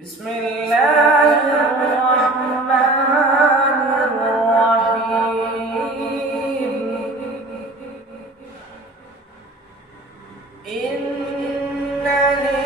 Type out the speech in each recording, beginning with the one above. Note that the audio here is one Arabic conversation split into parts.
بسم الله الرحمن الرحيم. إن لي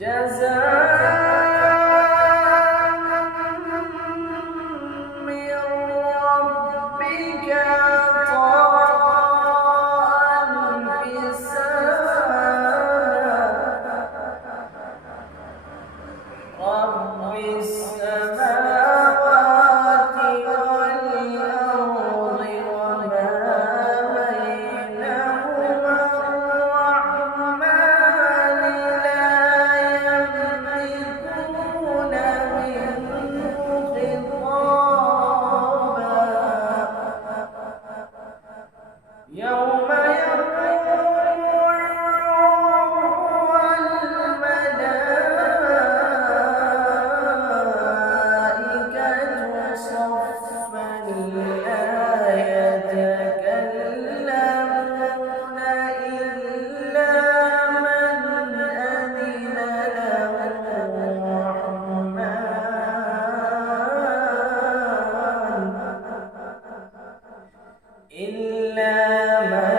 جزاء من ربك prayer ما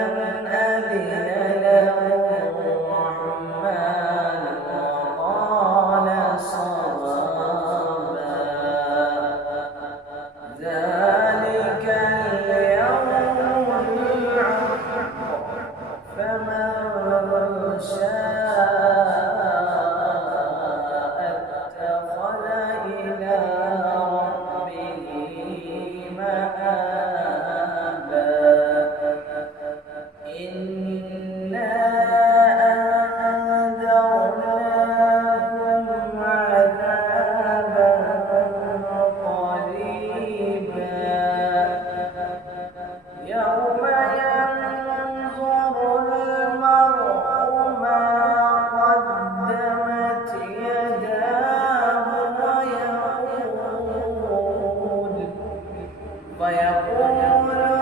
Vaya por